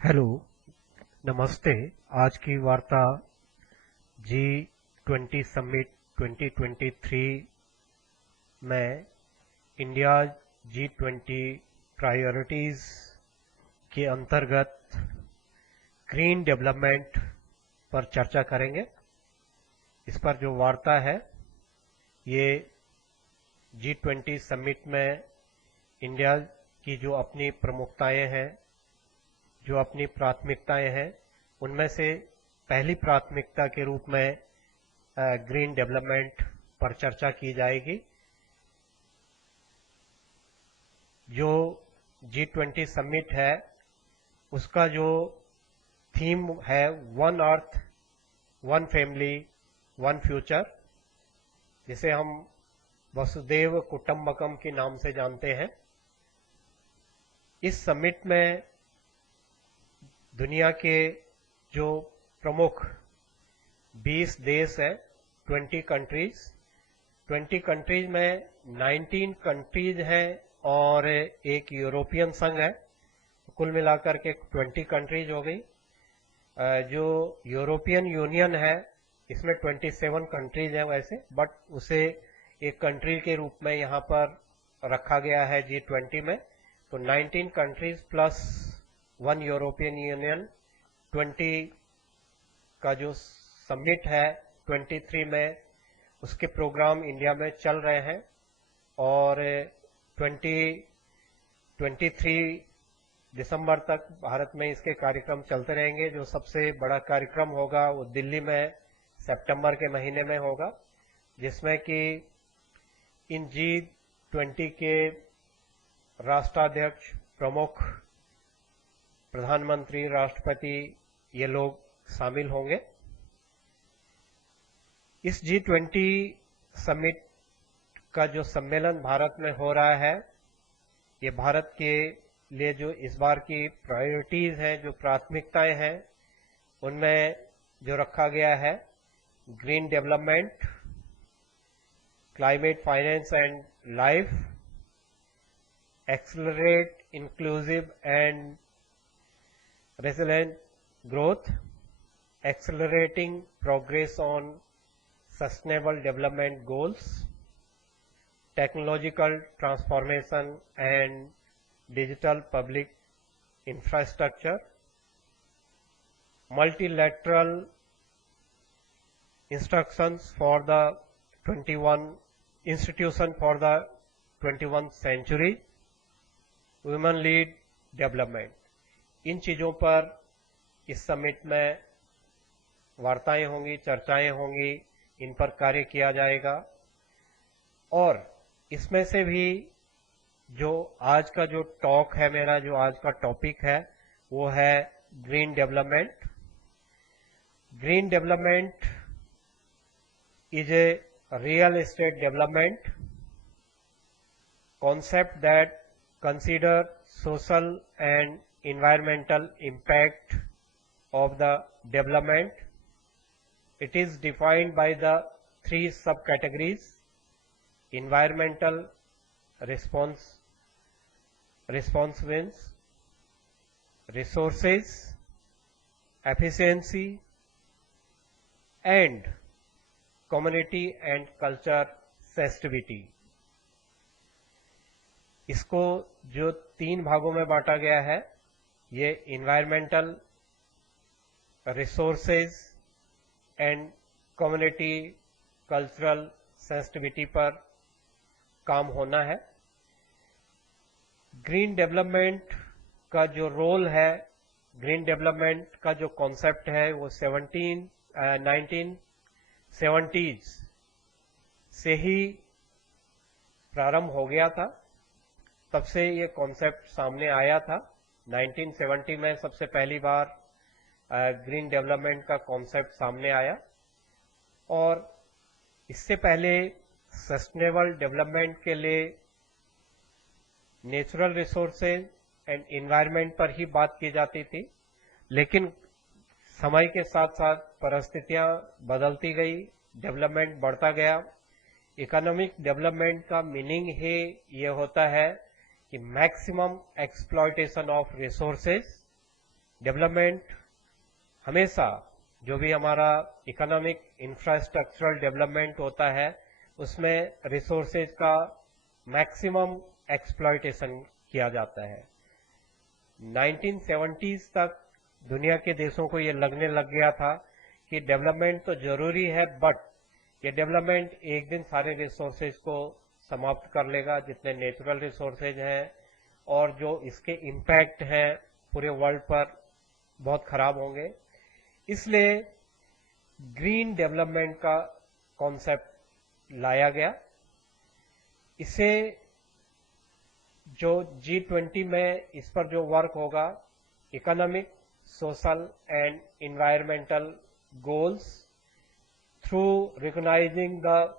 Hello, नमस्ते। आज की वार्ता G20 समिट 2023 में इंडिया G20 प्रायोरिटीज के अंतर्गत ग्रीन डेवलपमेंट पर चर्चा करेंगे। इस पर जो वार्ता है ये G20 समिट में इंडिया की जो अपनी प्रमुखताएं हैं, जो अपनी प्राथमिकताएं हैं, उनमें से पहली प्राथमिकता के रूप में ग्रीन डेवलपमेंट पर चर्चा की जाएगी। जो G20 समिट है उसका जो थीम है one earth one family one future, जिसे हम वसुदेव कुटुंबकम के नाम से जानते हैं। इस समिट में दुनिया के जो प्रमुख 20 देश हैं, 20 कंट्रीज में 19 कंट्रीज हैं और एक यूरोपियन संघ है। कुल मिलाकर के 20 कंट्रीज हो गई। जो यूरोपियन यूनियन है इसमें 27 कंट्रीज हैं वैसे, बट उसे एक कंट्री के रूप में यहाँ पर रखा गया है G20 में। तो 19 countries plus one European union, 20 का जो समिट है 23 में उसके प्रोग्राम इंडिया में चल रहे हैं और 23 दिसंबर तक भारत में इसके कार्यक्रम चलते रहेंगे। जो सबसे बड़ा कार्यक्रम होगा वो दिल्ली में सितंबर के महीने में होगा, जिसमें कि इन G20 के राष्ट्राध्यक्ष, प्रमुख, प्रधानमंत्री, राष्ट्रपति, ये लोग शामिल होंगे। इस G20 समिट का जो सम्मेलन भारत में हो रहा है, ये भारत के लिए जो इस बार की प्रायोरिटीज हैं, जो प्राथमिकताएं हैं, उनमें जो रखा गया है green development, climate finance and life, accelerate inclusive and resilient growth, accelerating progress on sustainable development goals, technological transformation and digital public infrastructure, multilateral instructions for the 21 institution for the 21st century, women lead development। इन चीजों पर इस summit में वार्ताएं होंगी, चर्चाएं होंगी, इन पर कार्य किया जाएगा। और इसमें से भी जो आज का जो टॉक है, मेरा जो आज का टॉपिक है वो है green development. Green development is a real estate development concept that consider social and environmental impact of the development. It is defined by the 3 subcategories: environmental response wins, resources efficiency, and community and culture sensitivity। इसको जो 3 भागों में बांटा गया है, ये environmental, resources and community cultural sensitivity पर काम होना है। ग्रीन डेवलपमेंट का जो रोल है, ग्रीन डेवलपमेंट का जो कॉन्सेप्ट है वो 1970s से ही प्रारंभ हो गया था। तब से ये कॉन्सेप्ट सामने आया था। 1970 में सबसे पहली बार ग्रीन डेवलपमेंट का कॉन्सेप्ट सामने आया और इससे पहले सस्टेनेबल डेवलपमेंट के लिए नेचुरल रिसोर्सेज एंड एनवायरनमेंट पर ही बात की जाती थी। लेकिन समय के साथ साथ परिस्थितियां बदलती गई, डेवलपमेंट बढ़ता गया। इकोनॉमिक डेवलपमेंट का मीनिंग ही ये होता है कि maximum exploitation of resources development हमेशा जो भी हमारा इकोनॉमिक इंफ्रास्ट्रक्चरल डेवलपमेंट होता है उसमें रिसोर्सेज का मैक्सिमम एक्सप्लॉयटेशन किया जाता है। 1970s तक दुनिया के देशों को ये लगने लग गया था कि डेवलपमेंट तो जरूरी है, बट ये डेवलपमेंट एक दिन सारे रिसोर्सेज को समाप्त कर लेगा जितने नेचुरल रिसोर्सेज हैं, और जो इसके इम्पैक्ट हैं पूरे वर्ल्ड पर बहुत खराब होंगे। इसलिए ग्रीन डेवलपमेंट का कॉन्सेप्ट लाया गया। इसे जो G20 में इस पर जो वर्क होगा, economic, social and environmental goals through recognising the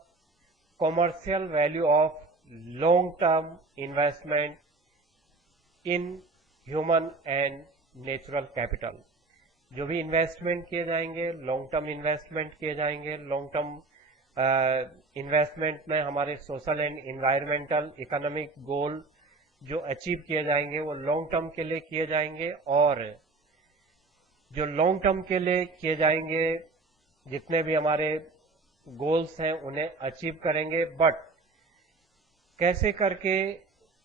commercial value of long term investment in human and natural capital. जो भी इन्वेस्टमेंट किए जाएंगे, लॉन्ग टर्म इन्वेस्टमेंट किए जाएंगे। लॉन्ग टर्म इन्वेस्टमेंट में हमारे सोशल एंड इन्वायरमेंटल इकोनॉमिक गोल जो अचीव किए जाएंगे वो लॉन्ग टर्म के लिए किए जाएंगे, और जो लॉन्ग टर्म के लिए किए जाएंगे जितने भी हमारे गोल्स हैं उन्हें अचीव करेंगे। बट कैसे करके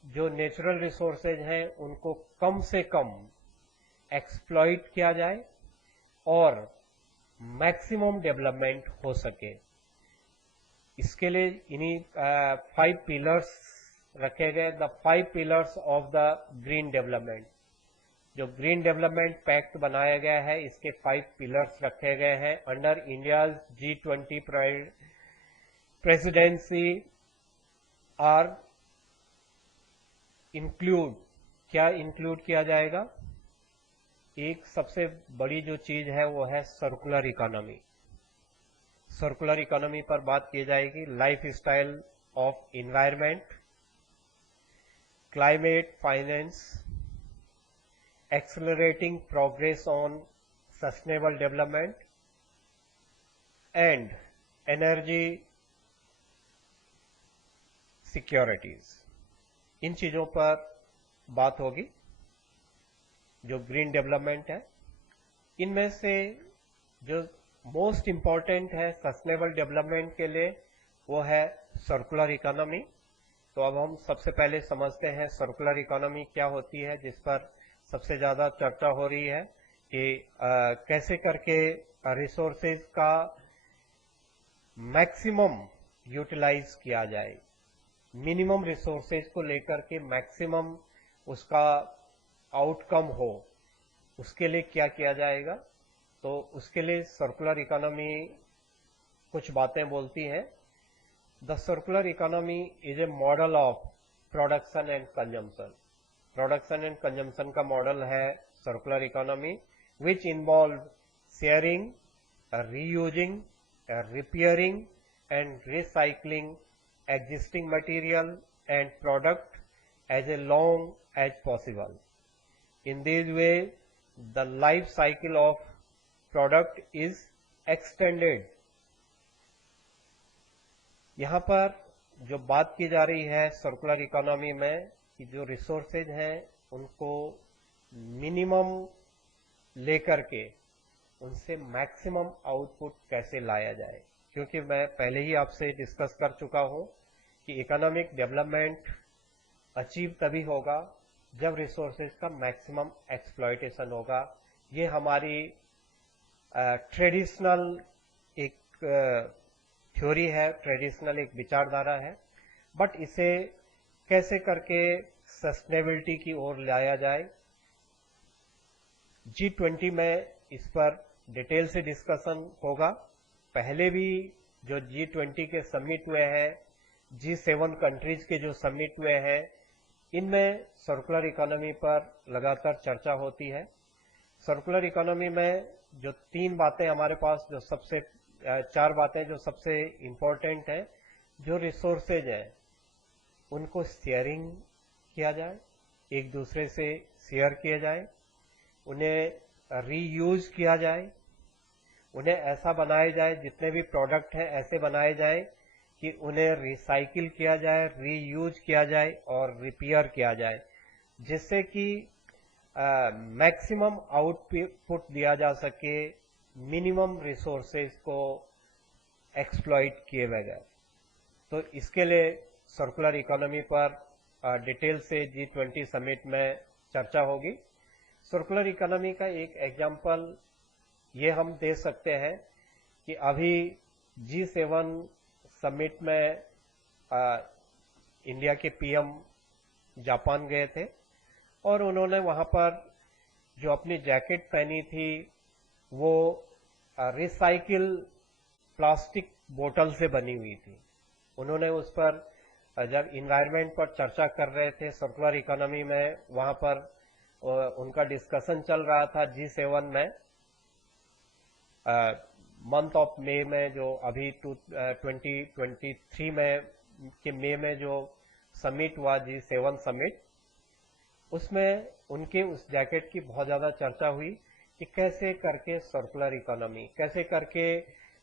जो नेचुरल रिसोर्सेज हैं उनको कम से कम एक्सप्लॉइट किया जाए और मैक्सिमम डेवलपमेंट हो सके, इसके लिए इन्हीं 5 पिलर्स रखे गए। The 5 pillars of the green development. जो ग्रीन डेवलपमेंट पैक्ट बनाया गया है इसके 5 पिलर्स रखे गए हैं under India's G20 presidency. Are include, क्या इंक्लूड किया जाएगा? एक सबसे बड़ी जो चीज है वो है सर्कुलर इकोनॉमी। सर्कुलर इकोनॉमी पर बात की जाएगी। Life style of environment, climate finance, accelerating progress on sustainable development and energy securities। इन चीजों पर बात होगी जो ग्रीन डेवलपमेंट है। इनमें से जो मोस्ट इंपॉर्टेंट है सस्टेनेबल डेवलपमेंट के लिए वो है सर्कुलर इकोनॉमी। तो अब हम सबसे पहले समझते हैं सर्कुलर इकोनॉमी क्या होती है, जिस पर सबसे ज्यादा चर्चा हो रही है कि कैसे करके रिसोर्सेज का मैक्सिमम यूटिलाइज किया जाए, मिनिमम रिसोर्सेज को लेकर के मैक्सिमम उसका आउटकम हो, उसके लिए क्या किया जाएगा। तो उसके लिए सर्कुलर इकोनॉमी कुछ बातें बोलती है। The circular economy is a model of production and consumption. Production and consumption का मॉडल है circular economy, which involve sharing, reusing, repairing and recycling existing material and product as long as possible. In this way, the life cycle of product is extended. यहाँ पर जो बात की जा रही है सर्कुलर इकोनॉमी में कि जो रिसोर्सेज हैं उनको मिनिमम लेकर के उनसे मैक्सिमम आउटपुट कैसे लाया जाए, क्योंकि मैं पहले ही आपसे डिस्कस कर चुका हूं कि इकोनॉमिक डेवलपमेंट अचीव तभी होगा जब रिसोर्सेज का मैक्सिमम एक्सप्लॉयटेशन होगा। ये हमारी ट्रेडिशनल एक थ्योरी है, ट्रेडिशनल एक विचारधारा है, बट इसे कैसे करके सस्टेनेबिलिटी की ओर लाया जाए, G20 में इस पर डिटेल से डिस्कशन होगा। पहले भी जो G20 के समिट हुए हैं, G7 कंट्रीज के जो समिट हुए हैं, इनमें सर्कुलर इकोनॉमी पर लगातार चर्चा होती है। सर्कुलर इकोनॉमी में जो 3 बातें हमारे पास, जो सबसे 4 बातें जो सबसे इंपॉर्टेंट है, जो रिसोर्सेज है उनको शेयरिंग किया जाए, एक दूसरे से शेयर किए जाए, उन्हें रीयूज किया जाए, उन्हें ऐसा बनाया जाए, जितने भी प्रोडक्ट हैं ऐसे बनाए जाए कि उन्हें रिसाइकिल किया जाए, रीयूज किया जाए और रिपेयर किया जाए, जिससे कि मैक्सिमम आउटपुट दिया जा सके, मिनिमम रिसोर्सेज को एक्सप्लॉइट किए बगैर। तो इसके लिए सर्कुलर इकोनॉमी पर डिटेल से G20 समिट में चर्चा होगी। सर्कुलर इकोनॉमी का एक एग्जांपल ये हम दे सकते हैं कि अभी G7 समिट में इंडिया के पीएम जापान गए थे और उन्होंने वहां पर जो अपनी जैकेट पहनी थी वो रिसाइकिल प्लास्टिक बोतल से बनी हुई थी। उन्होंने उस पर जब इन्वायरमेंट पर चर्चा कर रहे थे सर्कुलर इकोनॉमी में, वहां पर उनका डिस्कशन चल रहा था G7 में मंथ ऑफ मे में, जो अभी 2023 में के मे में जो समिट हुआ G7 समिट, उसमें उनके उस जैकेट की बहुत ज्यादा चर्चा हुई कि कैसे करके सर्कुलर इकोनॉमी, कैसे करके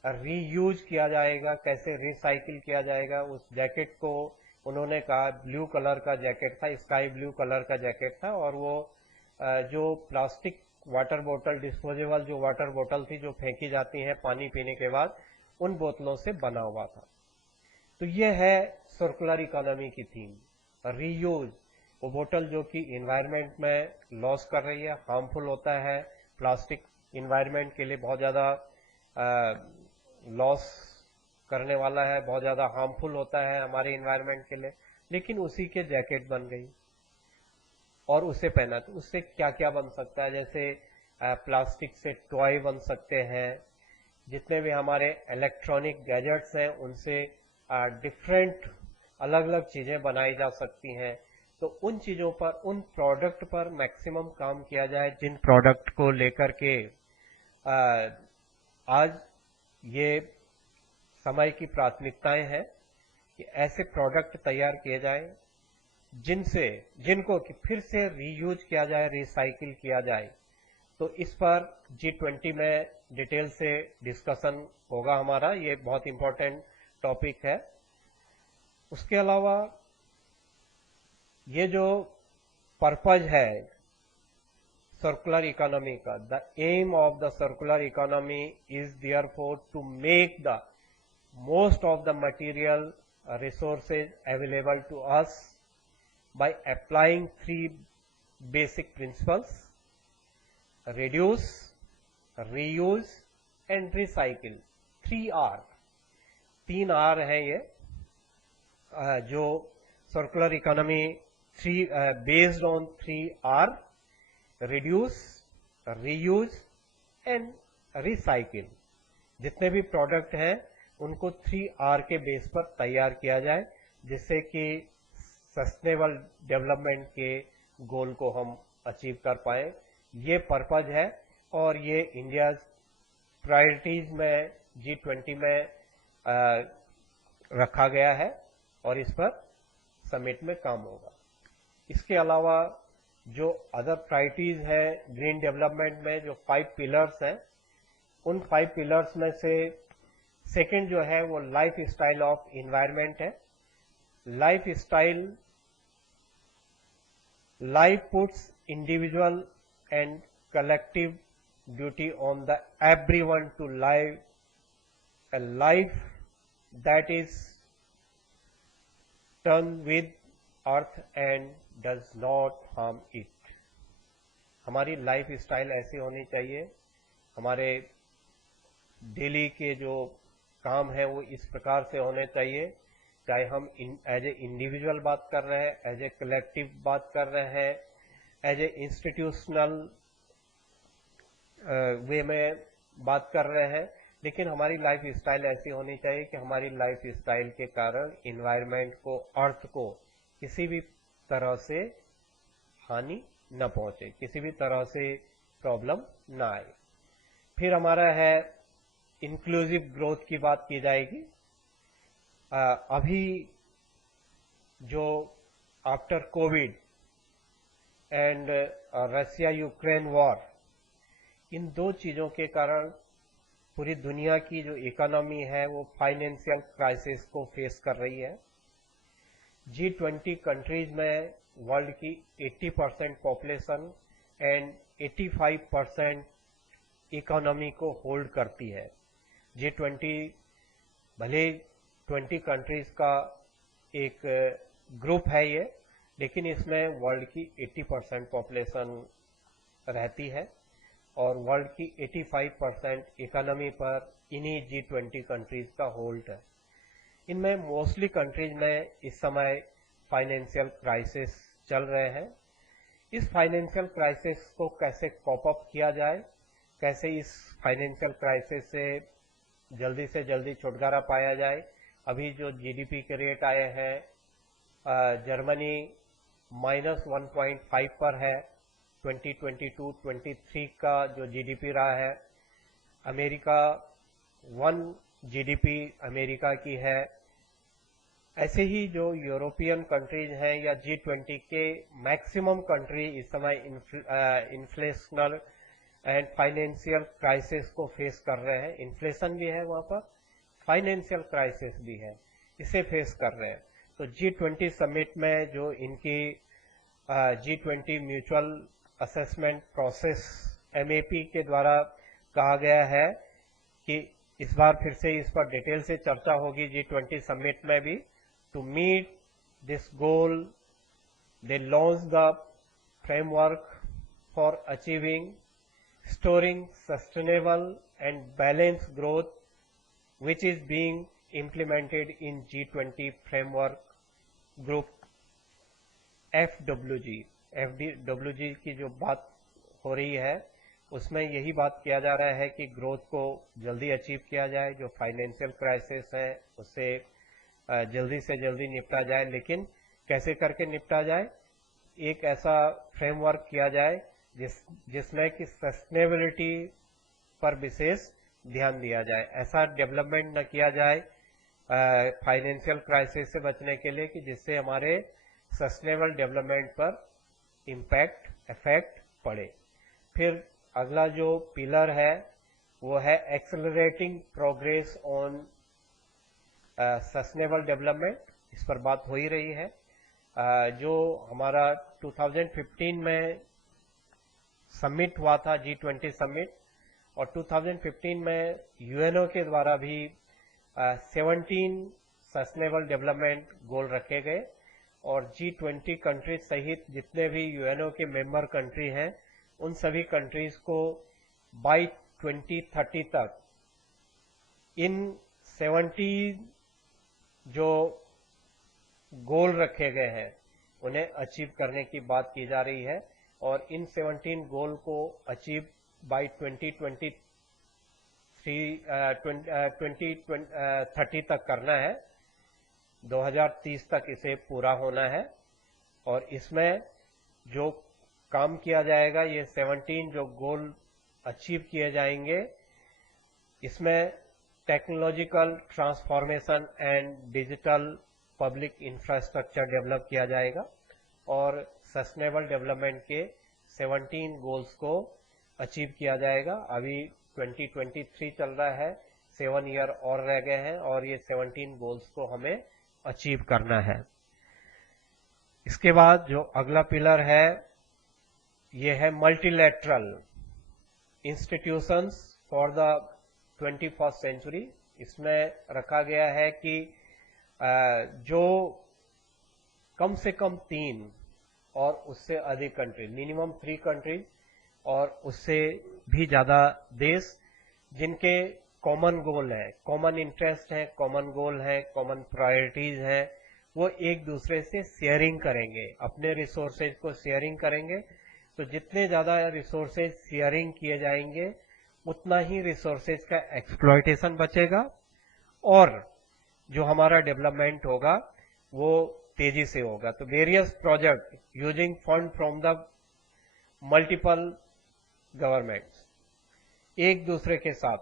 रीयूज किया जाएगा, कैसे रिसाइकिल किया जाएगा। उस जैकेट को उन्होंने कहा ब्लू कलर का जैकेट था, स्काई ब्लू कलर का जैकेट था, और वो जो प्लास्टिक वाटर बोतल, डिस्पोजेबल जो वाटर बोतल थी जो फेंकी जाती है पानी पीने के बाद, उन बोतलों से बना हुआ था। तो ये है सर्कुलर इकोनॉमी की थीम, रीयूज। वो बोतल जो कि इन्वायरमेंट में लॉस कर रही है, हार्मफुल होता है, प्लास्टिक इन्वायरमेंट के लिए बहुत ज्यादा लॉस करने वाला है, बहुत ज्यादा हार्मफुल होता है हमारे इन्वायरमेंट के लिए, लेकिन उसी के जैकेट बन गई और उसे पहना। तो उससे क्या क्या बन सकता है, जैसे प्लास्टिक से टॉय बन सकते हैं, जितने भी हमारे इलेक्ट्रॉनिक गैजेट्स हैं उनसे डिफरेंट अलग अलग चीजें बनाई जा सकती हैं। तो उन चीजों पर, उन प्रोडक्ट पर मैक्सिमम काम किया जाए जिन प्रोडक्ट को लेकर के आज ये समय की प्राथमिकताएं हैं कि ऐसे प्रोडक्ट तैयार किए जाएं जिनको कि फिर से रीयूज किया जाए, रिसाइकिल किया जाए। तो इस पर G20 में डिटेल से डिस्कशन होगा हमारा, ये बहुत इंपॉर्टेंट टॉपिक है। उसके अलावा ये जो पर्पज है सर्कुलर इकोनॉमी का, the aim of the circular economy is therefore to make the most of the material resources available to us by applying three basic principles: reduce, reuse and recycle। 3R, 3R है ये, जो circular economy based on 3R: reduce, reuse and recycle। जितने भी product हैं उनको 3R के base पर तैयार किया जाए, जिससे कि सस्टेनेबल डेवलपमेंट के गोल को हम अचीव कर पाए। ये पर्पज है और ये इंडिया प्रायोरिटीज में G20 में रखा गया है और इस पर समिट में काम होगा। इसके अलावा जो अदर प्रायोरिटीज है ग्रीन डेवलपमेंट में, जो 5 पिलर्स हैं, उन 5 पिलर्स में से सेकंड जो है वो लाइफ स्टाइल ऑफ इन्वायरमेंट है। Life style, life puts individual and collective duty on the everyone to live a life that is done with earth and does not harm it। हमारी life style ऐसी होनी चाहिए, हमारे daily के जो काम है वो इस प्रकार से होने चाहिए, चाहे हम एज ए इंडिविजुअल बात कर रहे हैं, एज ए कलेक्टिव बात कर रहे हैं, एज ए इंस्टीट्यूशनल वे में बात कर रहे हैं, लेकिन हमारी लाइफ स्टाइल ऐसी होनी चाहिए कि हमारी लाइफ स्टाइल के कारण इन्वायरमेंट को, अर्थ को किसी भी तरह से हानि न पहुंचे, किसी भी तरह से प्रॉब्लम ना आए। फिर हमारा है इंक्लूसिव ग्रोथ की बात की जाएगी। अभी जो after covid and Russia Ukraine war, इन दो चीजों के कारण पूरी दुनिया की जो इकोनॉमी है वो फाइनेंशियल क्राइसिस को फेस कर रही है। G20 कंट्रीज में वर्ल्ड की 80% पॉपुलेशन एंड 85% इकोनॉमी को होल्ड करती है। G20 भले 20 कंट्रीज का एक ग्रुप है ये, लेकिन इसमें वर्ल्ड की 80% पॉपुलेशन रहती है और वर्ल्ड की 85% इकोनॉमी पर इन्हीं G20 कंट्रीज का होल्ड है। इनमें मोस्टली कंट्रीज में इस समय फाइनेंशियल क्राइसिस चल रहे हैं। इस फाइनेंशियल क्राइसिस को कैसे कॉप अप किया जाए, कैसे इस फाइनेंशियल क्राइसिस से जल्दी छुटकारा पाया जाए। अभी जो जीडीपी के रेट आए हैं, जर्मनी -1.5 पर है 2022-23 का जो जीडीपी रहा है। अमेरिका 1 जीडीपी अमेरिका की है। ऐसे ही जो यूरोपियन कंट्रीज हैं या G20 के मैक्सिमम कंट्री इस समय इन्फ्लेशनल एंड फाइनेंशियल क्राइसिस को फेस कर रहे हैं। इन्फ्लेशन भी है वहां पर, फाइनेंशियल क्राइसिस भी है, इसे फेस कर रहे हैं। तो G20 समिट में जो इनकी G20 mutual assessment process MAP के द्वारा कहा गया है कि इस बार फिर से इस पर डिटेल से चर्चा होगी G20 समिट में भी। To meet this goal they launch the framework for achieving storing sustainable and balanced growth, which is being implemented in G20 framework group FWG। FWG की जो बात हो रही है उसमें यही बात किया जा रहा है कि ग्रोथ को जल्दी अचीव किया जाए, जो फाइनेंशियल क्राइसिस है उससे जल्दी से जल्दी निपटा जाए। लेकिन कैसे करके निपटा जाए, एक ऐसा फ्रेमवर्क किया जाए जिसमें कि सस्टेनेबिलिटी पर विशेष ध्यान दिया जाए। ऐसा डेवलपमेंट न किया जाए फाइनेंशियल क्राइसिस से बचने के लिए कि जिससे हमारे सस्टेनेबल डेवलपमेंट पर इफेक्ट पड़े। फिर अगला जो पिलर है वो है accelerating progress on sustainable development. इस पर बात हो ही रही है। जो हमारा 2015 में समिट हुआ था G20 समिट, और 2015 में यूएनओ के द्वारा भी 17 सस्टेनेबल डेवलपमेंट गोल रखे गए और G20 कंट्रीज सहित जितने भी यूएनओ के मेंबर कंट्री हैं उन सभी कंट्रीज को बाय 2030 तक इन 70 जो गोल रखे गए हैं उन्हें अचीव करने की बात की जा रही है और इन 17 गोल को अचीव बाय 2030 तक करना है। 2030 तक इसे पूरा होना है और इसमें जो काम किया जाएगा, ये 17 जो गोल अचीव किए जाएंगे, इसमें technological transformation and digital public infrastructure develop किया जाएगा और सस्टेनेबल डेवलपमेंट के 17 गोल्स को अचीव किया जाएगा। अभी 2023 चल रहा है, 7 ईयर और रह गए हैं और ये 17 गोल्स को हमें अचीव करना है। इसके बाद जो अगला पिलर है ये है multilateral institutions for the 21st century. इसमें रखा गया है कि जो कम से कम 3 और उससे अधिक कंट्री, मिनिमम 3 कंट्री और उससे भी ज्यादा देश जिनके कॉमन गोल है, कॉमन इंटरेस्ट है, कॉमन गोल है, कॉमन प्रायोरिटीज है, वो एक दूसरे से शेयरिंग करेंगे, अपने रिसोर्सेज को शेयरिंग करेंगे। तो जितने ज्यादा रिसोर्सेज शेयरिंग किए जाएंगे उतना ही रिसोर्सेज का एक्सप्लॉयटेशन बचेगा और जो हमारा डेवलपमेंट होगा वो तेजी से होगा। तो various project using fund from the multiple governments एक दूसरे के साथ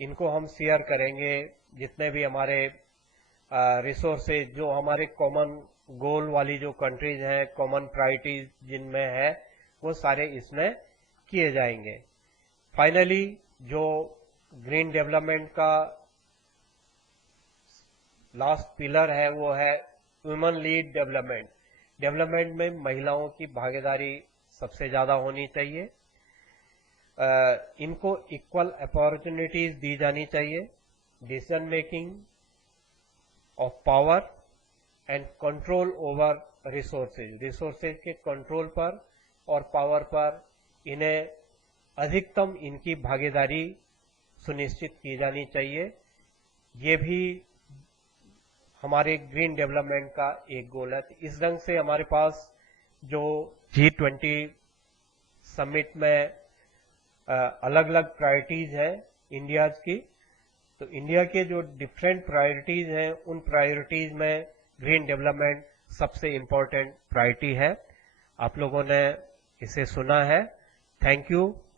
इनको हम शेयर करेंगे। जितने भी हमारे रिसोर्सेज जो हमारे कॉमन गोल वाली जो कंट्रीज हैं, कॉमन प्रायोरिटीज जिनमें है, वो सारे इसमें किए जाएंगे। फाइनली जो ग्रीन डेवलपमेंट का लास्ट पिलर है वो है वुमेन लीड डेवलपमेंट। डेवलपमेंट में महिलाओं की भागीदारी सबसे ज्यादा होनी चाहिए। इनको इक्वल अपॉर्चुनिटीज दी जानी चाहिए। Decision making of power and control over resources के कंट्रोल पर और पावर पर इन्हें अधिकतम इनकी भागीदारी सुनिश्चित की जानी चाहिए। ये भी हमारे ग्रीन डेवलपमेंट का एक गोल है। इस ढंग से हमारे पास जो G20 समिट में अलग अलग प्रायोरिटीज हैं इंडिया की, तो इंडिया के जो डिफरेंट प्रायोरिटीज हैं उन प्रायोरिटीज में ग्रीन डेवलपमेंट सबसे इंपॉर्टेंट प्रायोरिटी है। आप लोगों ने इसे सुना है। Thank you.